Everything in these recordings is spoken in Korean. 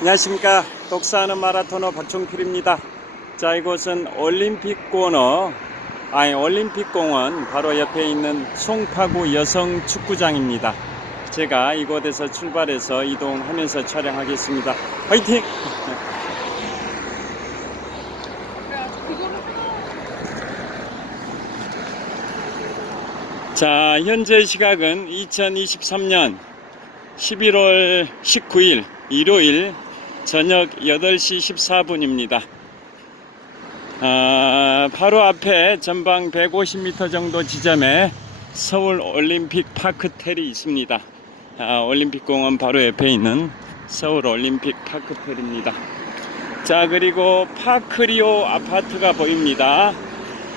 안녕하십니까. 독서하는 마라토너 박종필입니다. 자, 이곳은 올림픽공원 바로 옆에 있는 송파구 여성축구장입니다. 제가 이곳에서 출발해서 이동하면서 촬영하겠습니다. 화이팅! 자, 현재 시각은 2023년 11월 19일 일요일 저녁 8시 14분입니다. 바로 앞에 전방 150m 정도 지점에 서울 올림픽 파크텔이 있습니다. 올림픽공원 바로 옆에 있는 서울 올림픽 파크텔입니다. 자, 그리고 파크리오 아파트가 보입니다.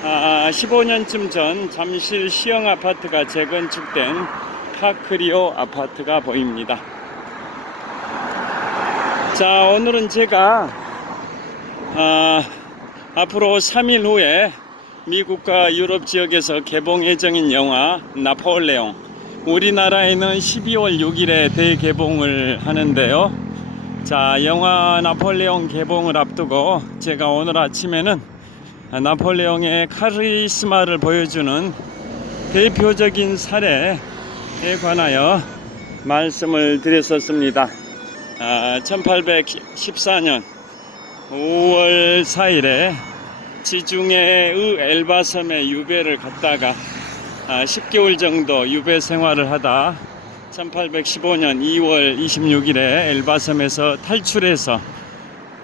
15년쯤 전 잠실 시형 아파트가 재건축된 파크리오 아파트가 보입니다. 자, 오늘은 제가 앞으로 3일 후에 미국과 유럽 지역에서 개봉 예정인 영화 나폴레옹, 우리나라에는 12월 6일에 대개봉을 하는데요. 자, 영화 나폴레옹 개봉을 앞두고 제가 오늘 아침에는 나폴레옹의 카리스마를 보여주는 대표적인 사례에 관하여 말씀을 드렸었습니다. 1814년 5월 4일에 지중해의 엘바섬에 유배를 갔다가 10개월 정도 유배 생활을 하다 1815년 2월 26일에 엘바섬에서 탈출해서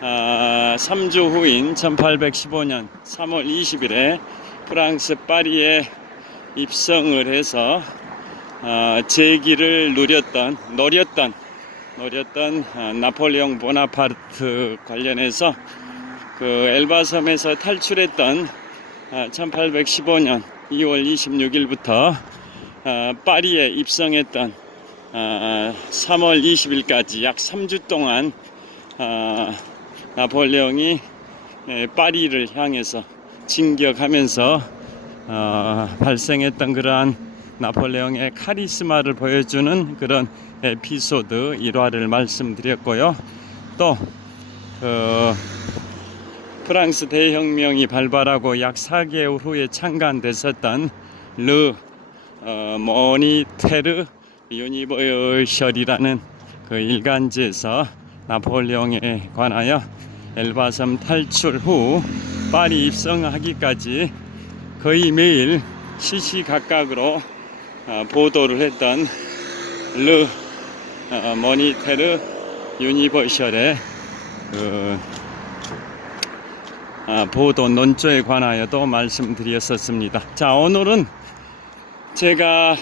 3주 후인 1815년 3월 20일에 프랑스 파리에 입성을 해서 재기를 노렸던 나폴레옹 보나파르트 관련해서 그 엘바섬에서 탈출했던 1815년 2월 26일부터 파리에 입성했던 3월 20일까지 약 3주 동안 나폴레옹이 파리를 향해서 진격하면서 발생했던 그러한 나폴레옹의 카리스마를 보여주는 그런 에피소드 1화를 말씀드렸고요. 또 프랑스 대혁명이 발발하고 약 4개월 후에 창간됐었던 르 모니테르 유니버셜이라는 그 일간지에서 나폴레옹에 관하여 엘바섬 탈출 후 파리 입성하기까지 거의 매일 시시각각으로 보도를 했던 르 모니테르 유니버셜의 보도 논조에 관하여도 말씀드렸었습니다. 자, 오늘은 제가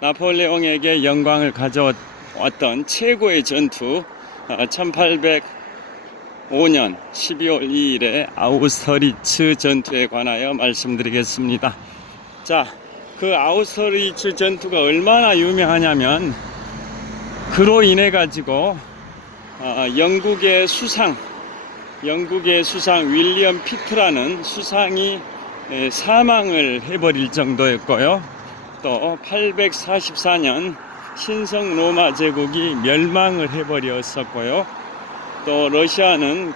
나폴레옹에게 영광을 가져왔던 최고의 전투 1805년 12월 2일의 아우스터리츠 전투에 관하여 말씀드리겠습니다. 자, 그 아우스터리츠 전투가 얼마나 유명하냐면 그로 인해 가지고 영국의 수상 윌리엄 피트라는 수상이 사망을 해버릴 정도였고요. 또 844년 신성 로마 제국이 멸망을 해버렸었고요. 또 러시아는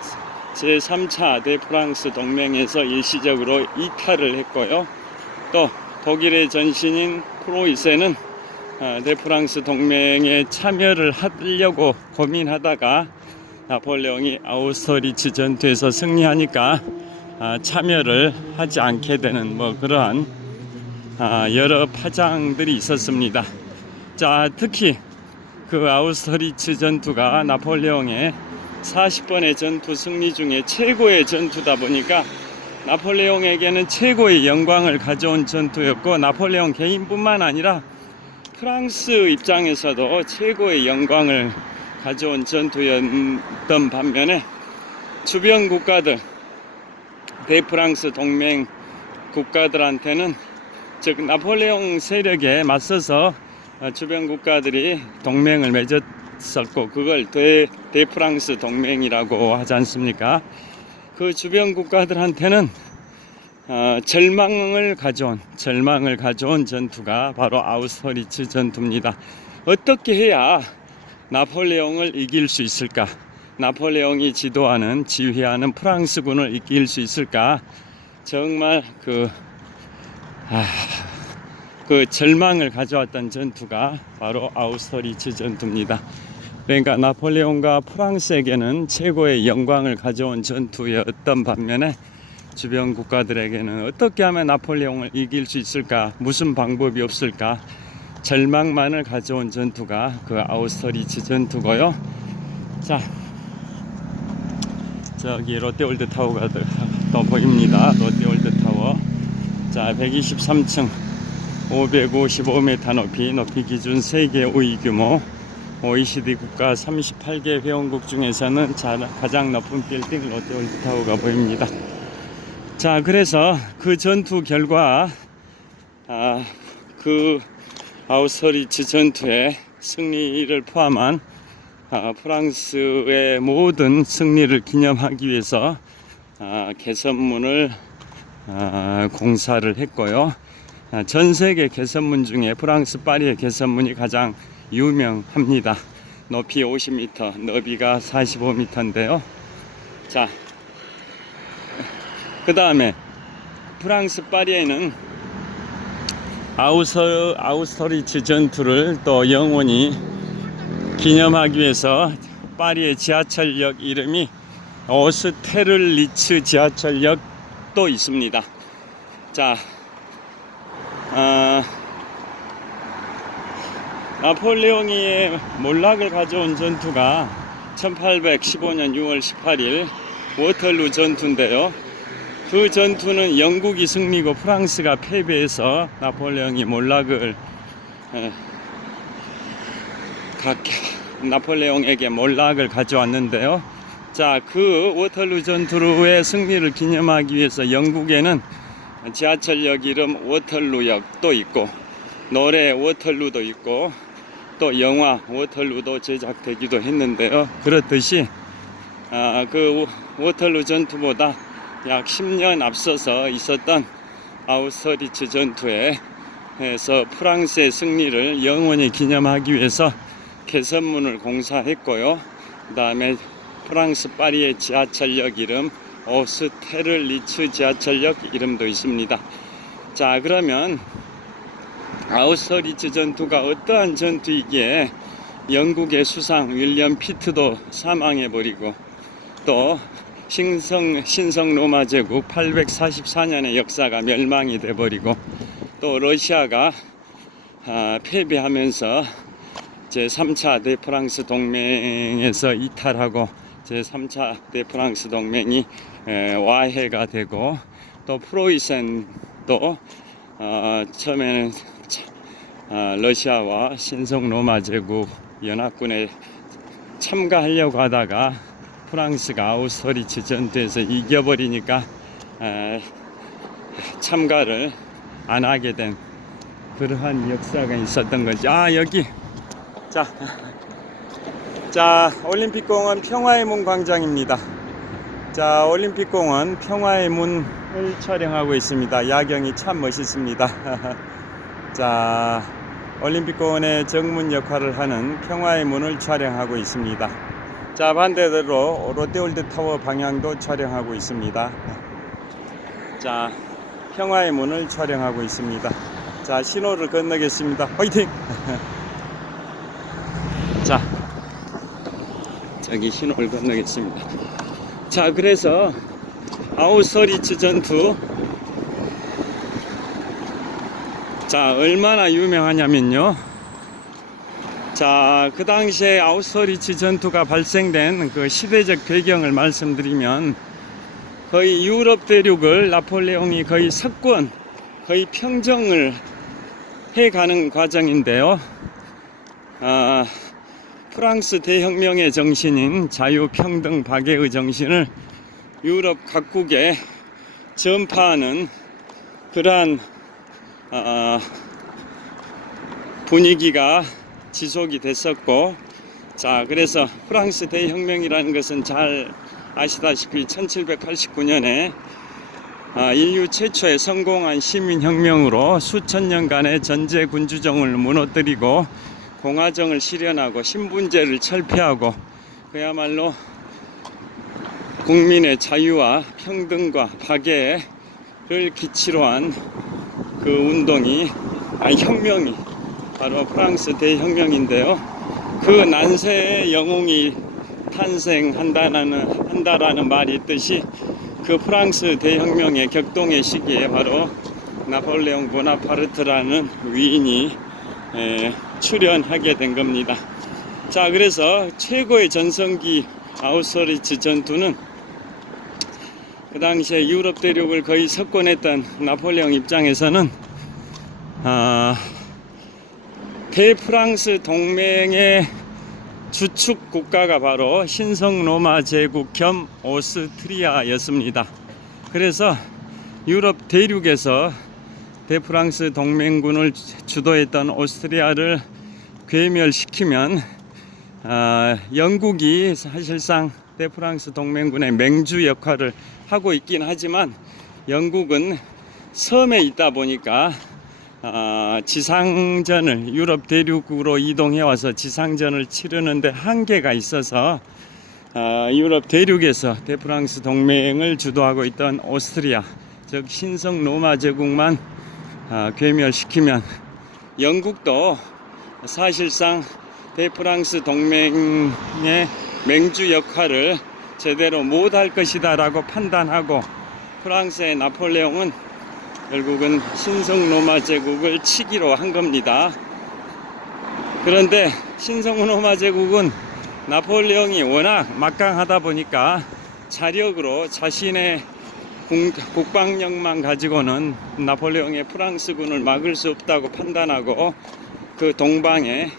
제3차 대프랑스 동맹에서 일시적으로 이탈을 했고요. 또 독일의 전신인 프로이센은 대프랑스 동맹에 참여를 하려고 고민하다가 나폴레옹이 아우스터리츠 전투에서 승리하니까 참여를 하지 않게 되는 그러한 여러 파장들이 있었습니다. 자, 특히 그 아우스터리츠 전투가 나폴레옹의 40번의 전투 승리 중에 최고의 전투다 보니까 나폴레옹에게는 최고의 영광을 가져온 전투였고, 나폴레옹 개인뿐만 아니라 프랑스 입장에서도 최고의 영광을 가져온 전투였던 반면에 주변 국가들, 대프랑스 동맹 국가들한테는, 즉 나폴레옹 세력에 맞서서 주변 국가들이 동맹을 맺었었고, 그걸 대프랑스 동맹이라고 하지 않습니까? 그 주변 국가들한테는 절망을 가져온 전투가 바로 아우스터리츠 전투입니다. 어떻게 해야 나폴레옹을 이길 수 있을까? 나폴레옹이 지휘하는 프랑스군을 이길 수 있을까? 정말 그 절망을 가져왔던 전투가 바로 아우스터리츠 전투입니다. 그러니까 나폴레옹과 프랑스에게는 최고의 영광을 가져온 전투였던 반면에 주변 국가들에게는 어떻게 하면 나폴레옹을 이길 수 있을까? 무슨 방법이 없을까? 절망만을 가져온 전투가 그 아우스터리츠 전투고요. 자, 저기 롯데월드타워가 또 보입니다. 롯데월드타워. 자, 123층 555m 높이 기준 세계 5위 규모 OECD 국가 38개 회원국 중에서는 가장 높은 빌딩 롯데월드타워가 보입니다. 자, 그래서 그 전투 결과 그 아우스터리츠 전투의 승리를 포함한 프랑스의 모든 승리를 기념하기 위해서 개선문을 공사를 했고요. 전 세계 개선문 중에 프랑스 파리의 개선문이 가장 유명합니다. 높이 50m, 너비가 45m인데요. 자, 그 다음에 프랑스 파리에는 아우스터리츠 전투를 또 영원히 기념하기 위해서 파리의 지하철역 이름이 오스테를리츠 지하철역도 있습니다. 자, 나폴레옹이 몰락을 가져온 전투가 1815년 6월 18일 워털루 전투인데요. 그 전투는 영국이 승리고 프랑스가 패배해서 나폴레옹이 나폴레옹에게 몰락을 가져왔는데요. 자, 그 워털루 전투의 승리를 기념하기 위해서 영국에는 지하철역 이름 워털루역도 있고 노래 워털루도 있고 또 영화 워털루도 제작되기도 했는데요. 그렇듯이 그 워털루 전투보다 약 10년 앞서서 있었던 아우스터리츠 전투에서 프랑스의 승리를 영원히 기념하기 위해서 개선문을 공사했고요. 그 다음에 프랑스 파리의 지하철역 이름 오스테를리츠 지하철역 이름도 있습니다. 자, 그러면 아우스터리츠 전투가 어떠한 전투이기에 영국의 수상 윌리엄 피트도 사망해버리고 또 신성 로마 제국 844년의 역사가 멸망이 돼버리고 또 러시아가 패배하면서 제3차 대프랑스 동맹에서 이탈하고 제3차 대프랑스 동맹이 와해가 되고 또 프로이센도 처음에는 러시아와 신성 로마 제국 연합군에 참가하려고 하다가 프랑스가 아우스터리츠 전투에서 이겨버리니까 참가를 안 하게 된 그러한 역사가 있었던 거죠. 여기 자, 올림픽공원 평화의 문 광장입니다. 자, 올림픽공원 평화의 문을 촬영하고 있습니다. 야경이 참 멋있습니다. 자, 올림픽공원의 정문 역할을 하는 평화의 문을 촬영하고 있습니다. 자, 반대로 롯데월드타워 방향도 촬영하고 있습니다. 자, 평화의 문을 촬영하고 있습니다. 자, 신호를 건너겠습니다. 화이팅! 자, 저기 신호를 건너겠습니다. 자, 그래서 아우스터리츠 전투, 자, 얼마나 유명하냐면요. 자, 그 당시에 아우스터리츠 전투가 발생된 그 시대적 배경을 말씀드리면 거의 유럽 대륙을 나폴레옹이 거의 석권, 거의 평정을 해가는 과정인데요. 프랑스 대혁명의 정신인 자유평등 박애의 정신을 유럽 각국에 전파하는 그러한 분위기가 지속이 됐었고, 자, 그래서 프랑스 대혁명이라는 것은 잘 아시다시피 1789년에 인류 최초의 성공한 시민혁명으로 수천 년간의 전제 군주정을 무너뜨리고 공화정을 실현하고 신분제를 철폐하고 그야말로 국민의 자유와 평등과 박애를 기치로 한 그 운동이 혁명이 바로 프랑스 대혁명인데요. 그 난세의 영웅이 탄생한다라는 말이 있듯이 그 프랑스 대혁명의 격동의 시기에 바로 나폴레옹 보나파르트라는 위인이 출현하게 된 겁니다. 자, 그래서 최고의 전성기 아우슈비츠 전투는 그 당시에 유럽 대륙을 거의 석권했던 나폴레옹 입장에서는 대프랑스 동맹의 주축 국가가 바로 신성 로마 제국 겸 오스트리아였습니다. 그래서 유럽 대륙에서 대프랑스 동맹군을 주도했던 오스트리아를 괴멸시키면 영국이 사실상 대프랑스 동맹군의 맹주 역할을 하고 있긴 하지만 영국은 섬에 있다 보니까 지상전을 유럽 대륙으로 이동해 와서 지상전을 치르는데 한계가 있어서 유럽 대륙에서 대프랑스 동맹을 주도하고 있던 오스트리아 즉 신성 로마 제국만 괴멸시키면 영국도 사실상 대프랑스 동맹의 맹주 역할을 제대로 못할 것이다 라고 판단하고 프랑스의 나폴레옹은 결국은 신성 로마 제국을 치기로 한 겁니다. 그런데 신성 로마 제국은 나폴레옹이 워낙 막강하다 보니까 자력으로 자신의 국방력만 가지고는 나폴레옹의 프랑스군을 막을 수 없다고 판단하고 그 동방에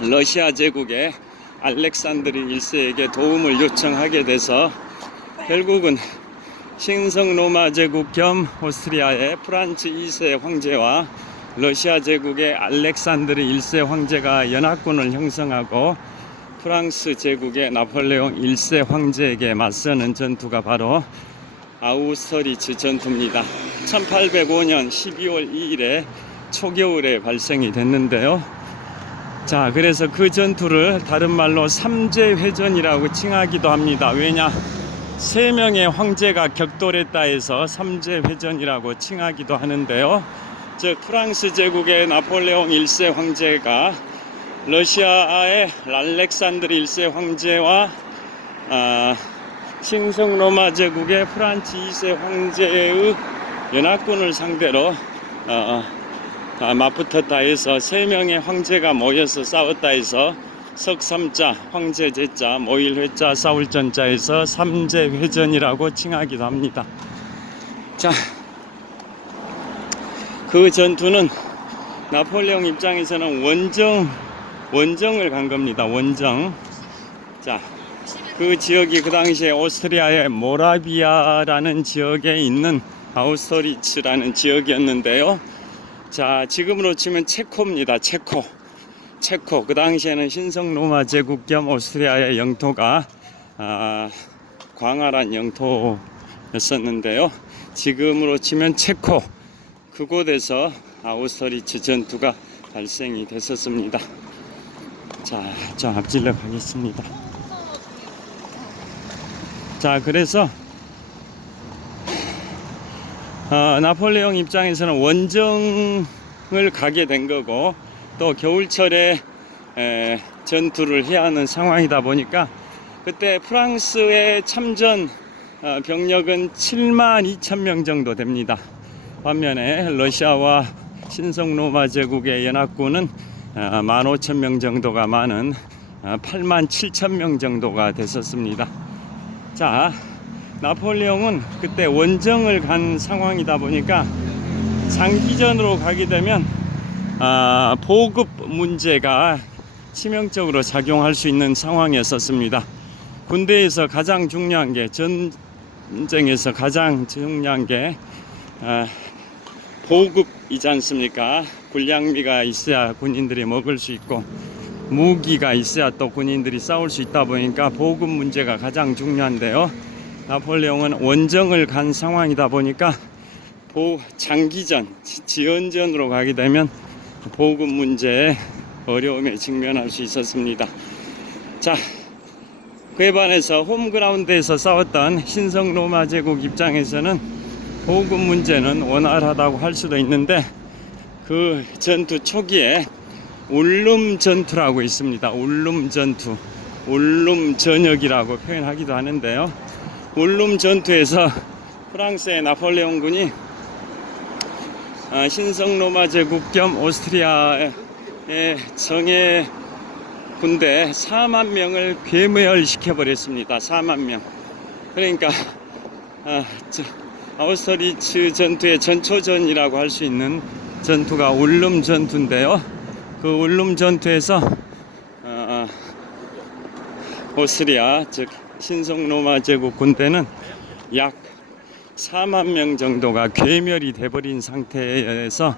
러시아 제국의 알렉산드르 1세에게 도움을 요청하게 돼서 결국은 신성 로마 제국 겸 오스트리아의 프란츠 2세 황제와 러시아 제국의 알렉산드르 1세 황제가 연합군을 형성하고 프랑스 제국의 나폴레옹 1세 황제에게 맞서는 전투가 바로 아우슈비츠 전투입니다. 1805년 12월 2일에 초겨울에 발생이 됐는데요. 자, 그래서 그 전투를 다른 말로 삼제회전이라고 칭하기도 합니다. 왜냐? 3명의 황제가 격돌했다 해서 삼제회전이라고 칭하기도 하는데요. 즉 프랑스 제국의 나폴레옹 1세 황제가 러시아의 알렉산드르 1세 황제와 신성 로마 제국의 프란츠 2세 황제의 연합군을 상대로 맞붙었다 해서 3명의 황제가 모여서 싸웠다 해서 석삼자, 황제제자, 모일회자, 싸울전자에서 삼제회전이라고 칭하기도 합니다. 자, 그 전투는 나폴레옹 입장에서는 원정을 간 겁니다. 원정. 자, 그 지역이 그 당시에 오스트리아의 모라비아라는 지역에 있는 아우슈비츠라는 지역이었는데요. 자, 지금으로 치면 체코입니다. 체코. 그 당시에는 신성 로마 제국 겸 오스트리아의 영토가 광활한 영토였었는데요. 지금으로 치면 체코 그곳에서 아우슈비츠 전투가 발생이 됐었습니다. 자, 저 앞질러 가겠습니다. 자, 그래서 나폴레옹 입장에서는 원정을 가게 된 거고 또 겨울철에 전투를 해야 하는 상황이다 보니까 그때 프랑스의 참전 병력은 7만 2천 명 정도 됩니다. 반면에 러시아와 신성 로마 제국의 연합군은 1만 5천 명 정도가 많은 8만 7천 명 정도가 됐었습니다. 자, 나폴레옹은 그때 원정을 간 상황이다 보니까 장기전으로 가게 되면 보급 문제가 치명적으로 작용할 수 있는 상황이었습니다. 군대에서 가장 중요한 게 전쟁에서 가장 중요한 게 보급이지 않습니까? 군량미가 있어야 군인들이 먹을 수 있고 무기가 있어야 또 군인들이 싸울 수 있다 보니까 보급 문제가 가장 중요한데요. 나폴레옹은 원정을 간 상황이다 보니까 장기전, 지연전으로 가게 되면 보급 문제에 어려움에 직면할 수 있었습니다. 자, 그에 반해서 홈그라운드에서 싸웠던 신성 로마 제국 입장에서는 보급 문제는 원활하다고 할 수도 있는데, 그 전투 초기에 울름 전투라고 있습니다. 울름 전투, 울름 전역이라고 표현하기도 하는데요. 울름 전투에서 프랑스의 나폴레옹군이 신성 로마 제국 겸 오스트리아의 정예 군대 4만 명을 괴멸시켜 버렸습니다. 4만 명. 그러니까 아우스트리츠 전투의 전초전이라고 할 수 있는 전투가 울름 전투인데요. 그 울름 전투에서 오스트리아 즉 신성 로마 제국 군대는 약 4만 명 정도가 괴멸이 돼버린 상태에서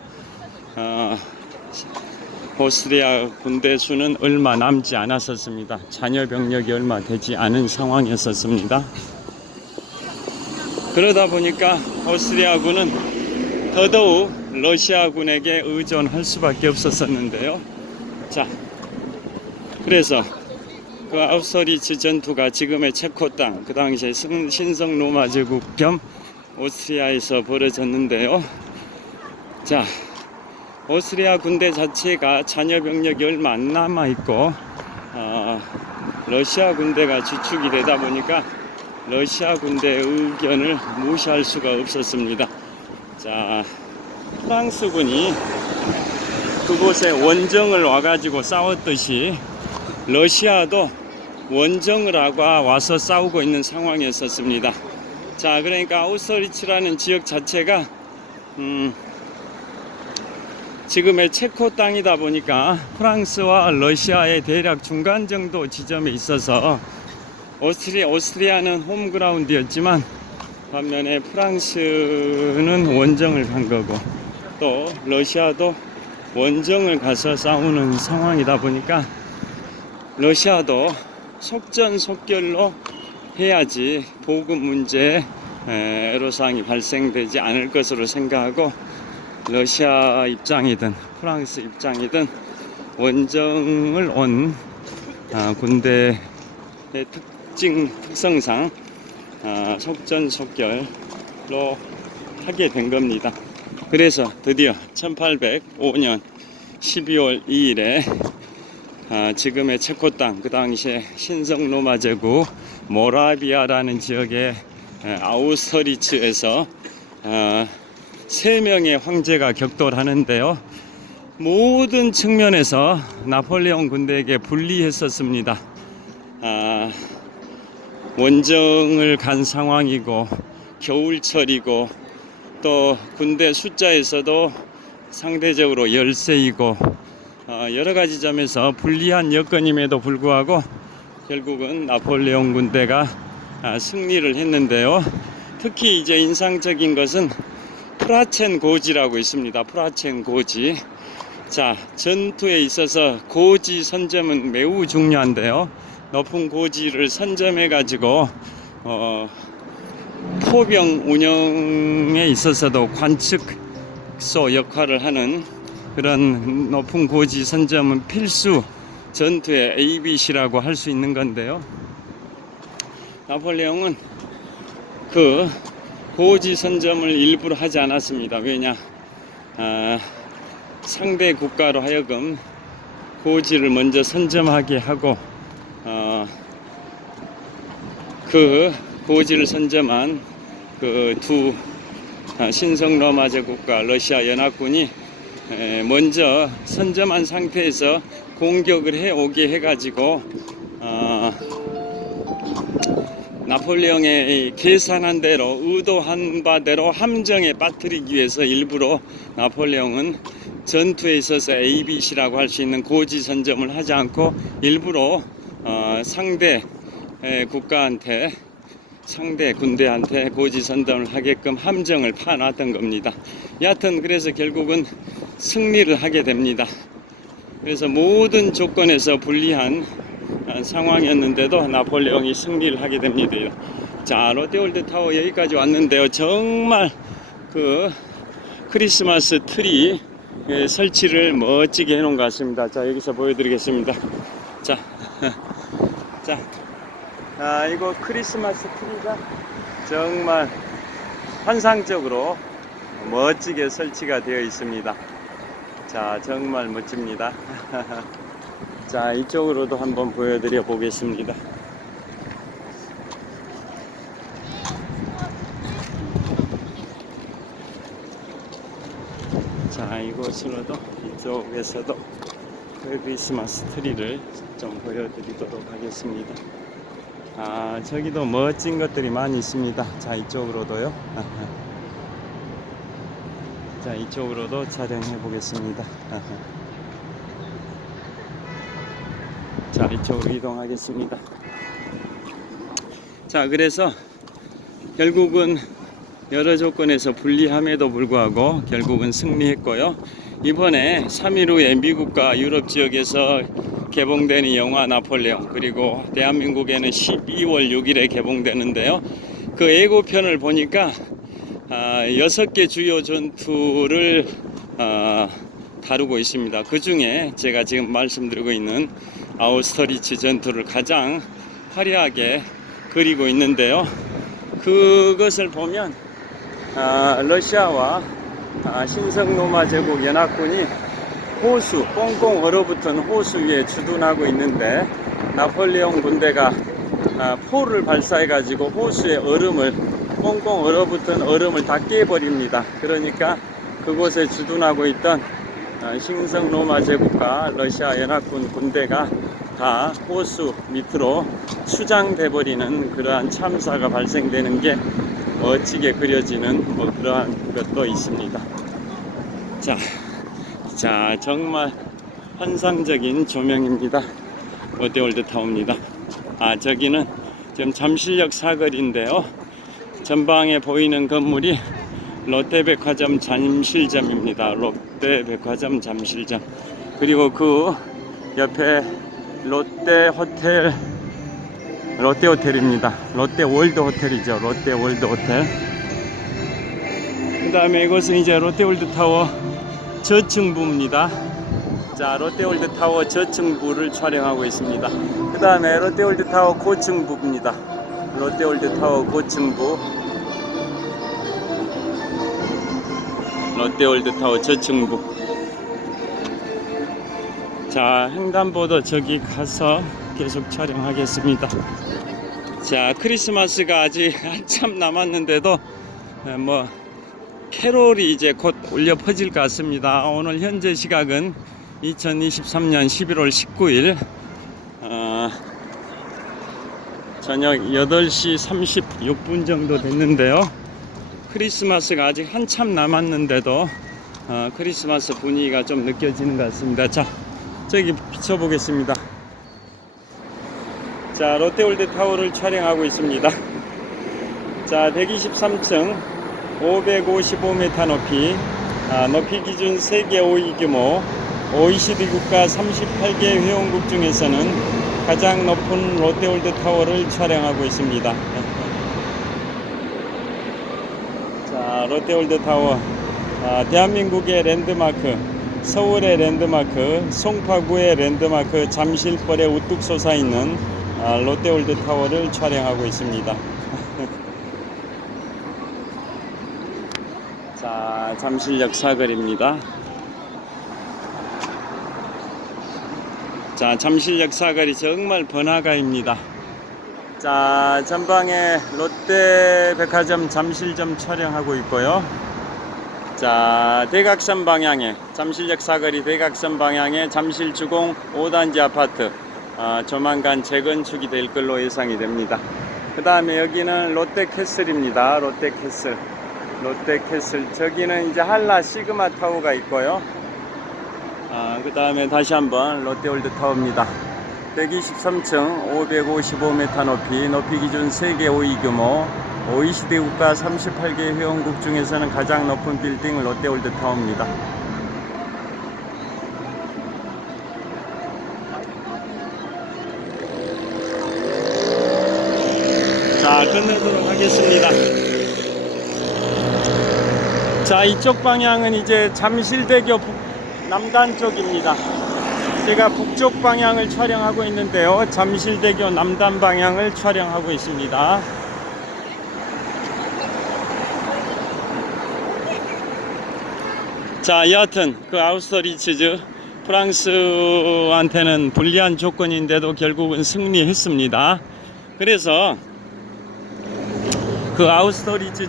오스트리아 군대 수는 얼마 남지 않았었습니다. 잔여 병력이 얼마 되지 않은 상황이었습니다. 그러다 보니까 오스트리아군은 더더욱 러시아군에게 의존할 수밖에 없었는데요. 자, 그래서 그 아우스트리츠 전투가 지금의 체코 땅, 그 당시에 신성 로마 제국 겸 오스트리아에서 벌어졌는데요. 자, 오스트리아 군대 자체가 잔여 병력이 얼마 안 남아 있고 러시아 군대가 주축이 되다 보니까 러시아 군대의 의견을 무시할 수가 없었습니다. 자, 프랑스군이 그곳에 원정을 와가지고 싸웠듯이 러시아도 원정을 하고 와서 싸우고 있는 상황이었습니다. 자, 그러니까 아우스트리츠라는 지역 자체가 지금의 체코 땅이다 보니까 프랑스와 러시아의 대략 중간 정도 지점에 있어서 오스트리아는 홈그라운드였지만 반면에 프랑스는 원정을 간 거고 또 러시아도 원정을 가서 싸우는 상황이다 보니까 러시아도 속전속결로 해야지 보급 문제에 애로사항이 발생되지 않을 것으로 생각하고 러시아 입장이든 프랑스 입장이든 원정을 온 군대의 특성상 속전속결로 하게 된 겁니다. 그래서 드디어 1805년 12월 2일에 지금의 체코 땅, 그 당시에 신성 로마 제국 모라비아라는 지역의 아우스트리츠에서 3명의 황제가 격돌하는데요. 모든 측면에서 나폴레옹 군대에게 불리했었습니다. 원정을 간 상황이고 겨울철이고 또 군대 숫자에서도 상대적으로 열세이고 여러 가지 점에서 불리한 여건임에도 불구하고 결국은 나폴레옹 군대가 승리를 했는데요. 특히 이제 인상적인 것은 프라첸 고지라고 있습니다. 프라첸 고지. 자, 전투에 있어서 고지 선점은 매우 중요한데요. 높은 고지를 선점해 가지고 포병 운영에 있어서도 관측소 역할을 하는 그런 높은 고지 선점은 필수 전투의 ABC라고 할 수 있는 건데요. 나폴레옹은 그 고지 선점을 일부러 하지 않았습니다. 왜냐? 상대 국가로 하여금 고지를 먼저 선점하게 하고 그 고지를 선점한 그 두 신성 로마 제국과 러시아 연합군이 먼저 선점한 상태에서 공격을 해오게 해가지고 나폴레옹의 계산한 대로 의도한 바대로 함정에 빠뜨리기 위해서 일부러 나폴레옹은 전투에 있어서 ABC라고 할 수 있는 고지 선점을 하지 않고 일부러 상대 국가한테 상대 군대한테 고지 선점을 하게끔 함정을 파놨던 겁니다. 여하튼 그래서 결국은 승리를 하게 됩니다. 그래서 모든 조건에서 불리한 상황이었는데도 나폴레옹이 승리를 하게 됩니다. 자, 롯데월드타워 여기까지 왔는데요. 정말 그 크리스마스 트리 설치를 멋지게 해놓은 것 같습니다. 자, 여기서 보여드리겠습니다. 자, 자, 이거 크리스마스 트리가 정말 환상적으로 멋지게 설치가 되어 있습니다. 자, 정말 멋집니다. 자, 이쪽으로도 한번 보여드려 보겠습니다. 자, 이곳으로도 이쪽에서도 크리스마스 트리를 좀 보여드리도록 하겠습니다. 저기도 멋진 것들이 많이 있습니다. 자, 이쪽으로도요. 자, 이쪽으로도 촬영해 보겠습니다. 자, 이쪽으로 이동하겠습니다. 자, 그래서 결국은 여러 조건에서 불리함에도 불구하고 결국은 승리했고요. 이번에 3일 후에 미국과 유럽 지역에서 개봉되는 영화 나폴레옹, 그리고 대한민국에는 12월 6일에 개봉되는데요. 그 예고편을 보니까 6개 주요 전투를 다루고 있습니다. 그 중에 제가 지금 말씀드리고 있는 아우스터리츠 전투를 가장 화려하게 그리고 있는데요. 그것을 보면 러시아와 신성로마 제국 연합군이 호수, 꽁꽁 얼어붙은 호수 위에 주둔하고 있는데, 나폴레옹 군대가 포를 발사해 가지고 호수의 얼음을, 꽁꽁 얼어붙은 얼음을 다 깨버립니다. 그러니까 그곳에 주둔하고 있던 신성로마 제국과 러시아 연합군 군대가 다 호수 밑으로 수장돼 버리는 그러한 참사가 발생되는 게 멋지게 그려지는 그러한 것도 있습니다. 자, 정말 환상적인 조명입니다. 롯데월드타워입니다. 저기는 지금 잠실역 사거리인데요. 전방에 보이는 건물이 롯데백화점 잠실점입니다. 롯데백화점 잠실점. 그리고 그 옆에 롯데호텔입니다. 롯데월드호텔이죠. 롯데월드호텔. 그 다음에 이곳은 이제 롯데월드타워 저층부입니다. 자, 롯데월드타워 저층부를 촬영하고 있습니다. 그 다음에 롯데월드타워 고층부입니다. 롯데월드타워 고층부, 롯데월드타워 저층부. 자, 횡단보도 저기 가서 계속 촬영하겠습니다. 자, 크리스마스가 아직 한참 남았는데도 캐롤이 이제 곧 울려 퍼질 것 같습니다. 오늘 현재 시각은 2023년 11월 19일 저녁 8시 36분 정도 됐는데요. 크리스마스가 아직 한참 남았는데도 크리스마스 분위기가 좀 느껴지는 것 같습니다. 자, 저기 비춰보겠습니다. 자, 롯데월드타워를 촬영하고 있습니다. 자, 123층 555m 높이, 높이 기준 세계 5위 규모 OECD 국가 38개 회원국 중에서는 가장 높은 롯데월드타워를 촬영하고 있습니다. 자, 롯데월드타워, 대한민국의 랜드마크, 서울의 랜드마크, 송파구의 랜드마크, 잠실벌에 우뚝 솟아있는 롯데월드타워를 촬영하고 있습니다. 자, 잠실역 사거리입니다. 자, 잠실역 사거리 정말 번화가입니다. 자, 전방에 롯데백화점 잠실점 촬영하고 있고요. 자, 대각선 방향에, 잠실역 사거리 대각선 방향에 잠실주공 5단지 아파트 조만간 재건축이 될 걸로 예상이 됩니다. 그 다음에 여기는 롯데캐슬입니다. 롯데캐슬. 저기는 이제 한라 시그마 타워가 있고요. 그 다음에 다시 한번 롯데월드타워입니다. 123층 555m 높이 기준 세계 5위 규모 OECD 국가 38개 회원국 중에서는 가장 높은 빌딩 롯데월드타워입니다. 자, 끝내도록 하겠습니다. 자, 이쪽 방향은 이제 잠실대교 남단 쪽입니다. 제가 북쪽 방향을 촬영하고 있는데요. 잠실대교 남단 방향을 촬영하고 있습니다. 자, 여하튼 그 아우스터리츠 프랑스한테는 불리한 조건인데도 결국은 승리했습니다. 그래서 그 아우스터리츠